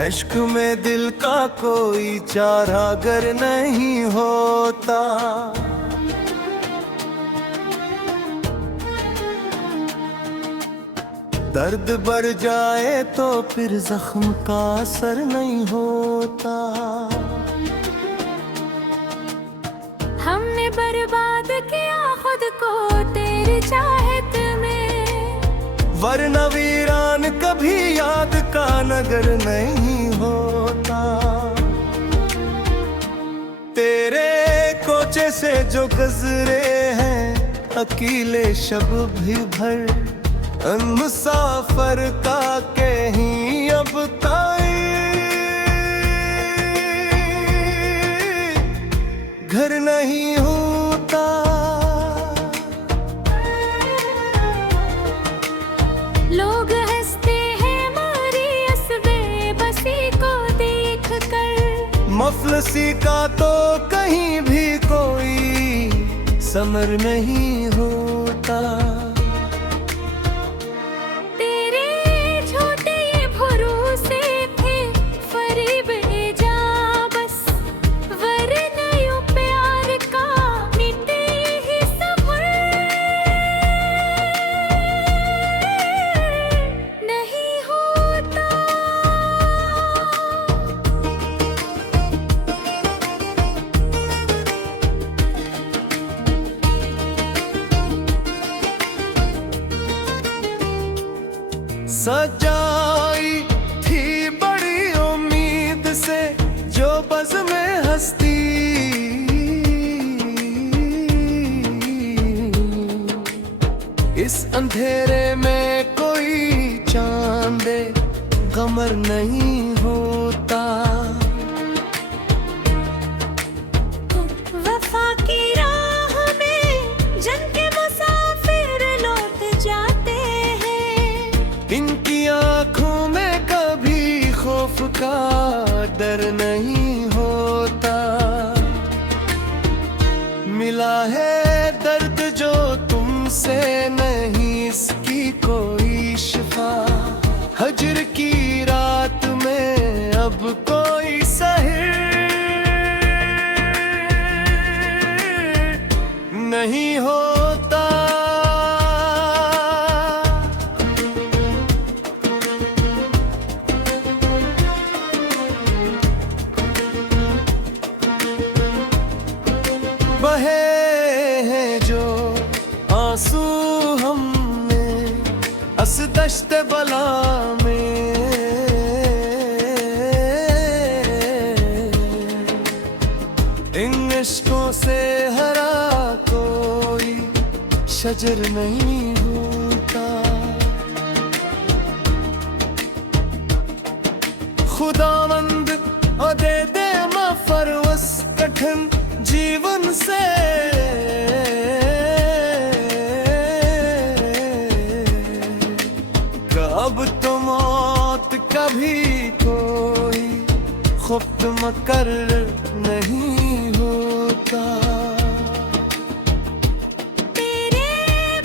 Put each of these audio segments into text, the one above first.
इश्क में दिल का कोई चारा गर नहीं होता। दर्द बढ़ जाए तो फिर जख्म का असर नहीं होता। हमने बर्बाद किया खुद को तेरी चाहत में, वरना वीरान कभी याद का नगर नहीं होता। तेरे कोचे से जो गुजरे हैं अकेले शब भी भर, मुसाफर का कहीं अब ताई घर नहीं होता। लोग हंसते हैं हमारी इस बेबसी को देख कर, मफलसी का तो कहीं भी कोई समर नहीं होता। सजाई थी बड़ी उम्मीद से जो बज़ में हस्ती, इस अंधेरे में कोई चांद कमर नहीं होता। वफा की राह में जन के मुसाफिर लौट जाते हैं, इनकी आँखों में कभी खौफ का डर नहीं होता। मिला है दर्द जो तुमसे नहीं, इसकी कोई शिफा हजर की रात में अब कोई सही नहीं होता। बहे हैं जो आंसू हमने अस दश्त बला में, इन इश्कों से हरा कोई शजर नहीं होता। खुदावंद और दे दे मफरवस कठिन जीवन से, कब तो मौत कभी कोई खुफ्त मकर नहीं होता। तेरे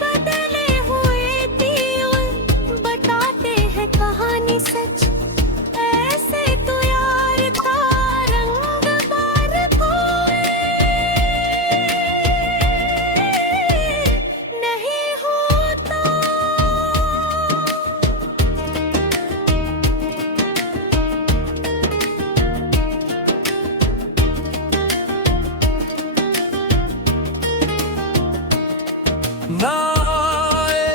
बदले हुए तीर बताते हैं कहानी सच, ऐसे तो यार का रंग बार कोई नहीं होता। ना आए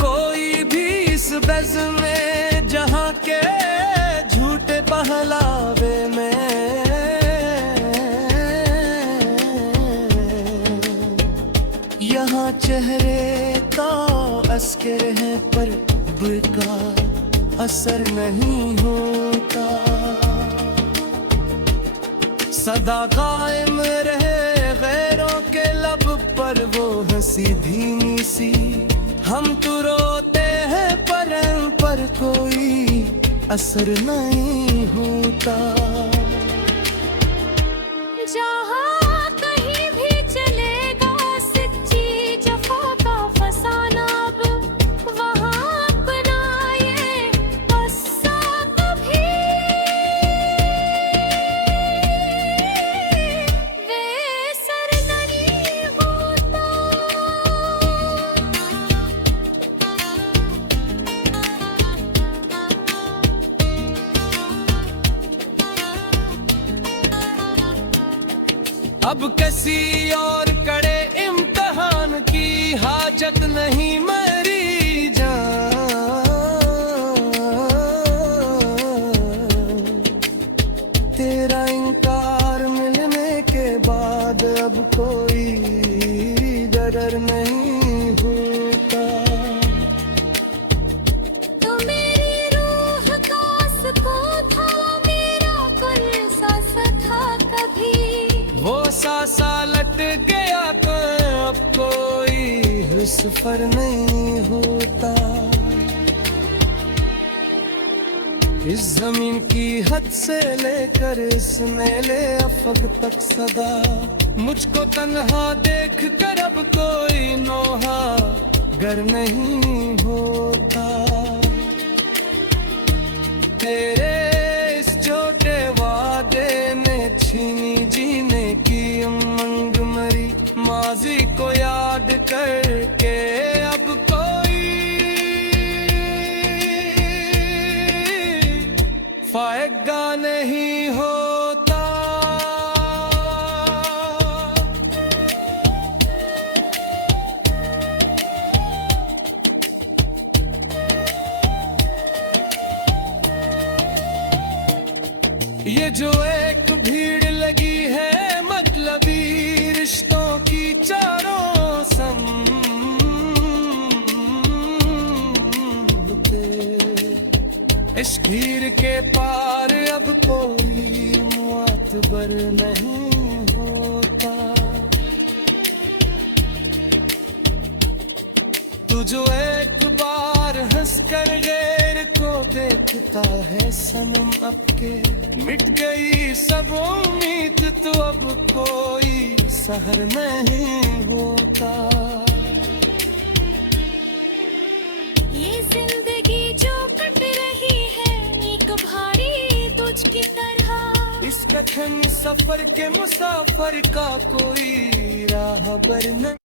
कोई भी इस बज़ में जहाँ के झूठे पहलावे में, यहाँ चेहरे का अस्कर है पर बुर का असर नहीं होता। सदा कायम रहे गैरों के लब पर वो हंसी धीमी सी, हम तो रोते हैं पर कोई असर नहीं होता। जहाँ कहीं भी चलेगा सच्ची जफा का फसाना, अब वहाँ अपना ये अब किसी और कड़े इम्तिहान की हाजत नहीं मेरी जान। तेरा इनकार मिलने के बाद अब कोई डर नहीं होता। तो मेरी रूह का सुकून था, मेरा कुल सा था कभी। वो सा लट गया तो अब कोई सफर नहीं होता। इस जमीन की हद से लेकर इस मेले अफक तक सदा मुझको तन्हा देख कर अब कोई नोहा गर नहीं होता। तेरे इस छोटे वादे ने छीनी जीने की उमंग मरी, माजी को याद करके अब कोई फायदा नहीं होता। ये जो एक भीड़ लगी है मतलबी रिश्तों की चारों पे, इस भीड़ के पार अब कोई मुआतबर नहीं होता। तू जो एक बार हंसकर गैर को देखता है सनम अब के मिट गई सब उम्मीद, तो अब कोई सहर नहीं होता। ये जिंदगी जो कट रही है एक भारी तुझ की तरह, इस कठिन सफर के मुसाफिर का कोई राहबर नहीं।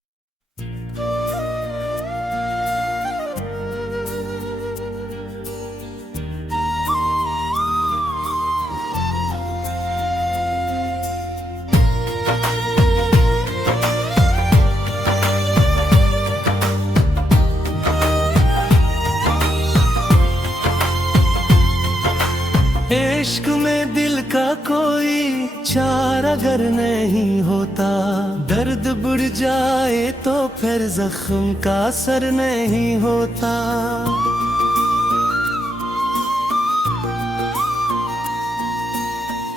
इश्क में दिल का कोई चारा अगर नहीं होता, दर्द बढ़ जाए तो फिर जख्म का असर नहीं होता।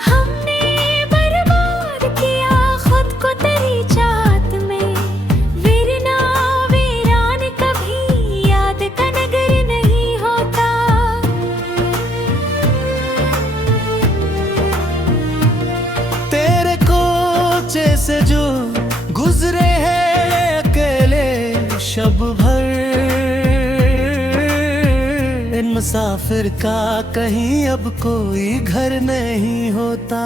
हमने बर्बाद किया खुद को तेरी चाहत में, वीरना वीरान कभी याद का नगर नहीं होता। तेरे कोचे से जो गुजरे हैं अकेले शब भर, इन मुसाफिर का कहीं अब कोई घर नहीं होता।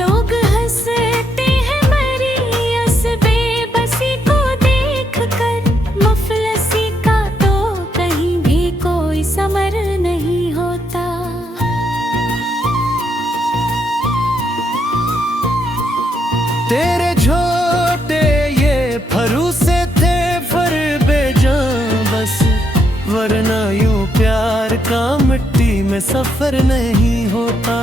लोग हंसते हैं मरी इस बेबसी को देखकर, मुफलसी का तो कहीं भी कोई समर नहीं होता। तेरे झोटे ये भरोसे थे फर बेजान बस, वरना यूं प्यार का मिट्टी में सफर नहीं होता।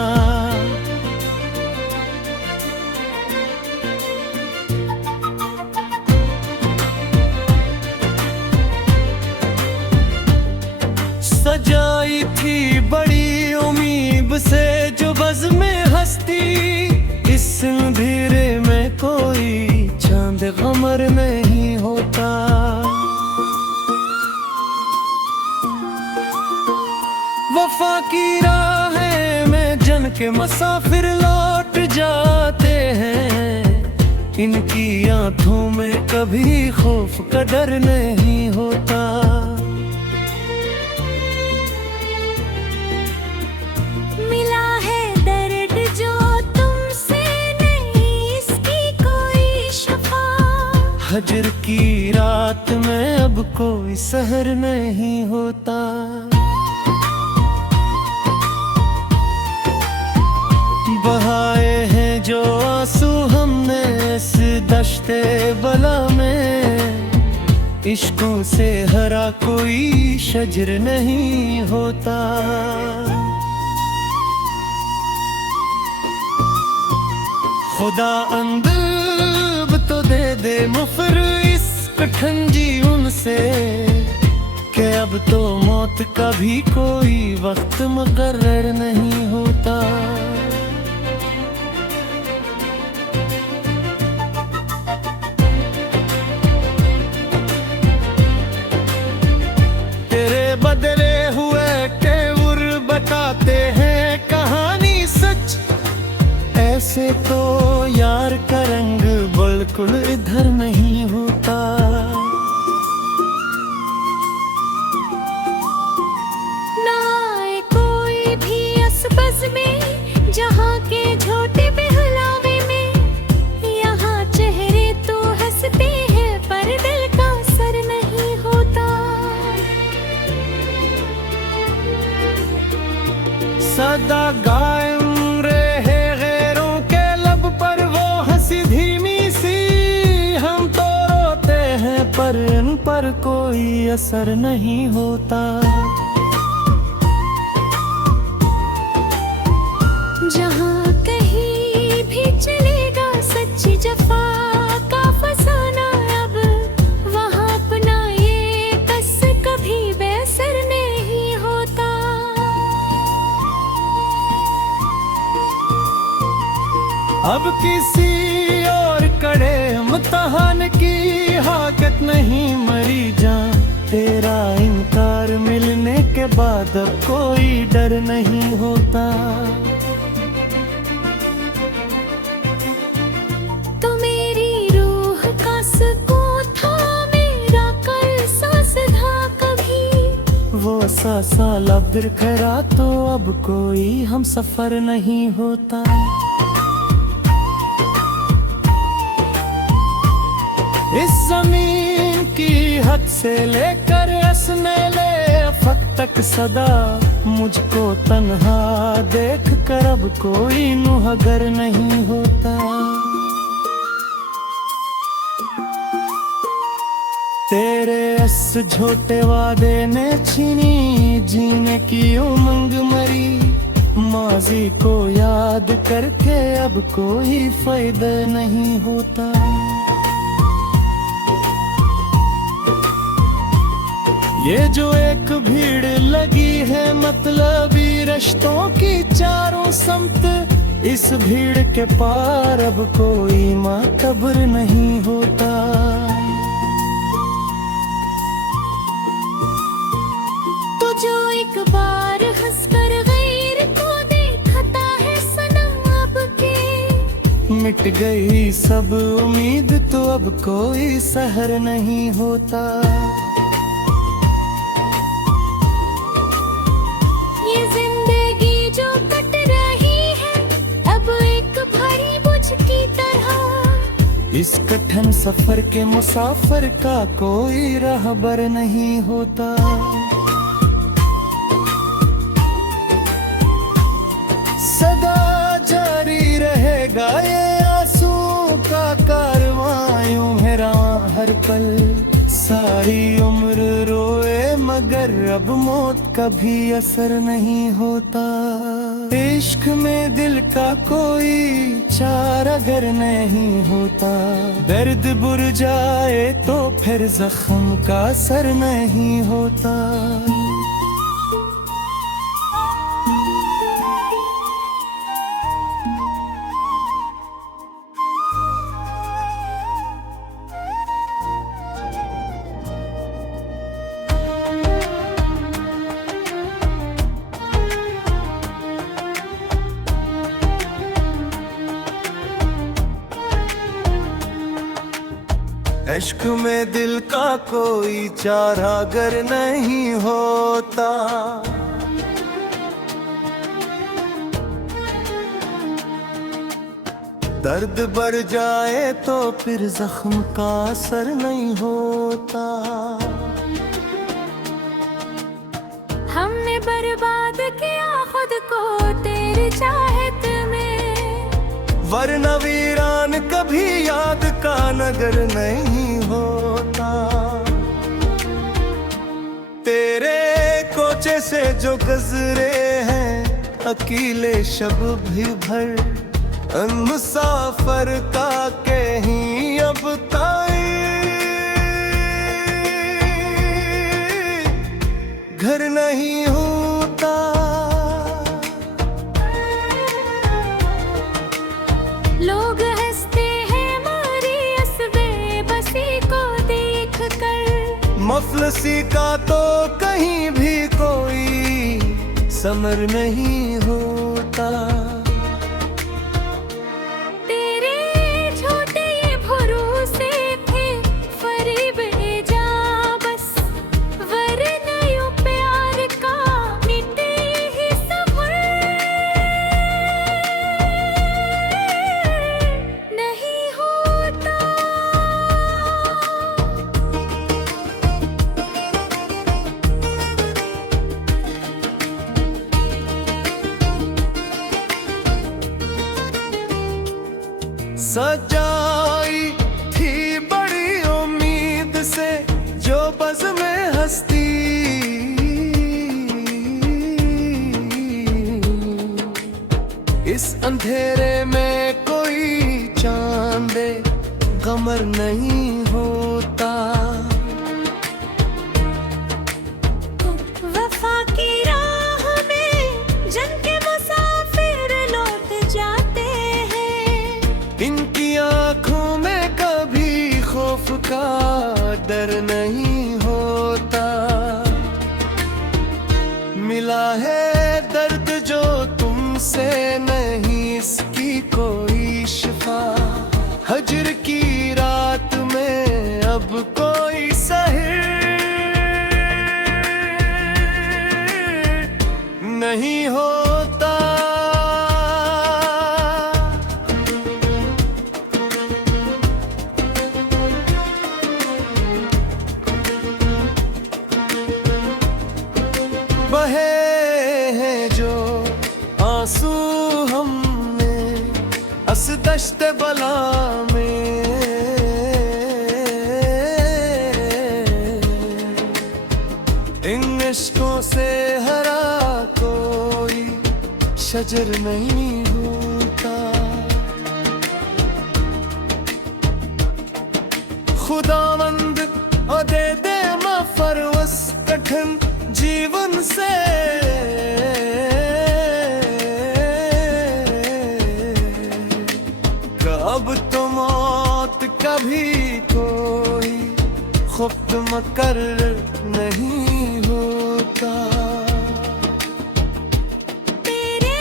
सजाई थी बड़ी उम्मीद से जो बज़ में हस्ती, इस अंधेरे में कोई चांद कमर नहीं होता। वफा की राहें में जन के मुसाफिर लौट जाते हैं, इनकी आंखों में कभी खौफ का डर नहीं होता। मिला है दर्द जो तुमसे नहीं, इसकी कोई शफा। हजर की रात में अब कोई सहर नहीं होता। बहाए हैं जो आंसू हमने इस दश्ते बला में, इश्कों से हरा कोई शजर नहीं होता। खुदा अंदर तो दे दे मुफर इस कठिन जीवन से, कि अब तो मौत का भी कोई वक्त मुकर्रर नहीं होता। तेरे बदले हुए तेवर बताते हैं कहानी सच, ऐसे तो यार का रंग बिल्कुल इधर नहीं होता। ना आए कोई भी असबज में जहाँ के झोटे बहलावे में, यहाँ चेहरे तो हंसते हैं पर दिल का असर नहीं होता। सदा गायम रहे गैरों के लब पर वो हंसी धीमी सी, हम तो रोते हैं पर इन पर कोई असर नहीं होता। जहाँ कहीं भी चलेगा सच्ची जफा का फसाना, अब वहाँ अपना ये कस कभी बेसर नहीं होता। अब किसी और कड़े इम्तिहान की हाकत नहीं मरी जान, तेरा इनकार मिलने के बाद अब कोई डर नहीं होता। तो मेरी रूह का सुकून था, मेरा कल सांस था कभी, वो सा साला बिखरा तो अब कोई हम सफर नहीं होता। इस जमीन की हद से लेकर असमेले अफक तक सदा, मुझको तन्हा देख कर अब कोई नुहगर नहीं होता। तेरे इस झूठे वादे ने छीनी जीने की उमंग मरी, माजी को याद करके अब कोई फायदा नहीं होता। ये जो एक भीड़ लगी है मतलबी रिश्तों की चारों समत, इस भीड़ के पार अब कोई मातबर नहीं होता। तो जो एक बार हंसकर गैर को देखता है सनम, अब के मिट गई सब उम्मीद तो अब कोई सहर नहीं होता। ये जिंदगी जो कट रही है अब एक भरी बुझ की तरह, इस कठिन सफर के मुसाफिर का कोई रहबर नहीं होता। सदा जारी रहेगा ये आंसू का कारवां, यूं मेरा हर पल सारी उम्र रोए मगर अब मौत का भी असर नहीं होता। इश्क में दिल का कोई चारा अगर नहीं होता, दर्द बुर जाए तो फिर जख्म का असर नहीं होता। इश्क में दिल का कोई चारा अगर नहीं होता, दर्द बढ़ जाए तो फिर जख्म का असर नहीं होता। हमने बर्बाद किया खुद को तेरी चाहत में, वरना वीरान कभी याद का नगर नहीं होता। तेरे कोचे से जो गुजरे हैं अकेले शब भी भर, मुसाफर का कहीं अब ताई घर नहीं होता। लोग हंसते हैं मारी इस बेबसी को देख कर, मफलसी का तो कहीं भी कोई समर नहीं होता। तेरे छोटे ये भरोसे थे फरीब ए जा बस, वरना यूं प्यार का मिटे ही सफर नहीं होता। सजाई थी बड़ी उम्मीद से जो बज़ में हस्ती, इस अंधेरे में कोई चांदे कमर नहीं होता। वफा की राह में जन के मुसाफिर लौट जाते हैं, इनकी आंखों में कभी खौफ का डर नहीं होता। मिला है दर्द जो तुमसे नहीं, इसकी कोई शिफा हजर की रात में अब कोई सहर नहीं होता। बहे हैं जो आंसू हमने अस दश्त बला में, इन इश्कों से हरा कोई शजर नहीं होता। खुदावंद और दे दे मफरवस कठिन जीवन से, कब तो मौत कभी कोई खुफ्त मकर नहीं होता। तेरे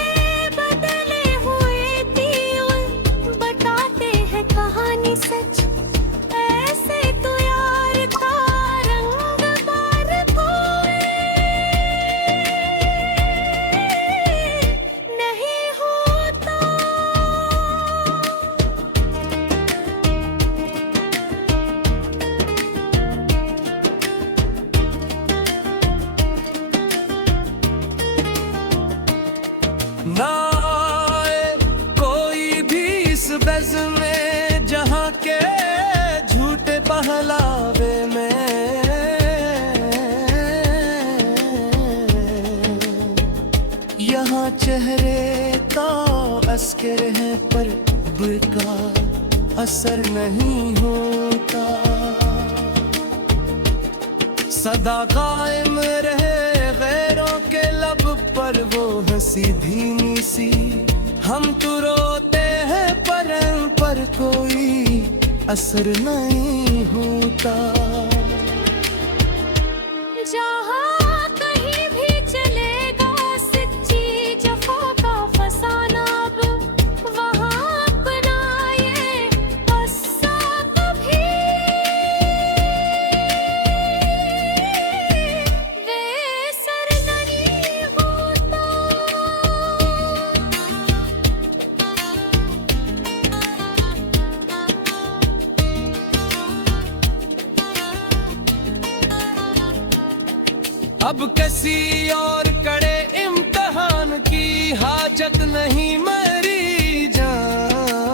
बदले हुए तीर बताते हैं कहानी सच, ऐसे तो यार का रंग बार कोई नहीं होता। ना आए कोई भी इस बज़ में जहाँ के झूठे पहलावे में, यहाँ चेहरे तो अस्कर हैं पर बुरका असर नहीं होता। सदा कायम रहे गैरों के लब पर वो हंसी धीमी सी, हम तो रोते हैं पर कोई असर नहीं होता। जहाँ कहीं भी चलेगा सच्ची जफा का फसाना, अब वहाँ अपना ये अस्सा कभी बेसर नहीं होता। अब किसी और कड़े इम्तिहान की हाजत नहीं मेरी जान,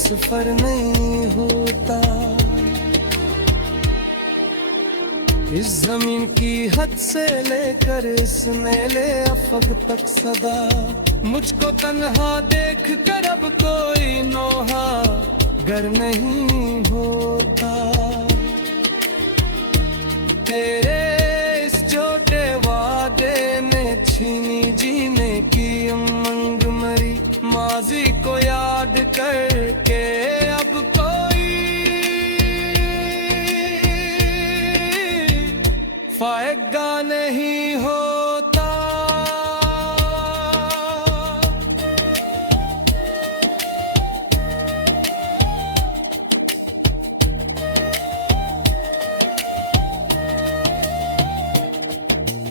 सफर नहीं होता। इस जमीन की हद से लेकर इस मेले अफक तक सदा मुझको तन्हा देख कर अब कोई नोहा गर नहीं होता। तेरे इस छोटे वादे ने छीनी जीने की उमंग मरी, माजी को याद करके अब कोई फायदा नहीं होता।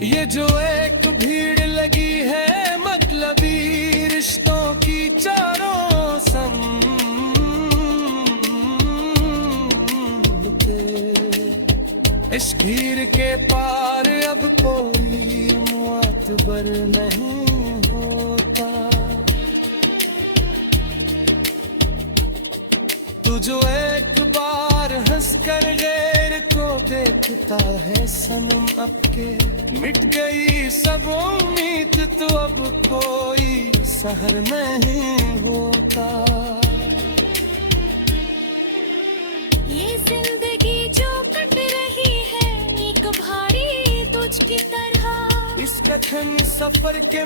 ये जो एक भीड़ लगी है मतलबी रिश्तों की चारों संग पे, इस भीड़ के पार अब कोई मुआतबर नहीं होता। तू जो एक बार हंसकर गैर को देखता है सनम अब के मिट गई सब उम्मीद, तो अब कोई सहर नहीं होता। ये जिंदगी जो कट रही है एक भारी तुझ की तरह, इस कठिन सफर के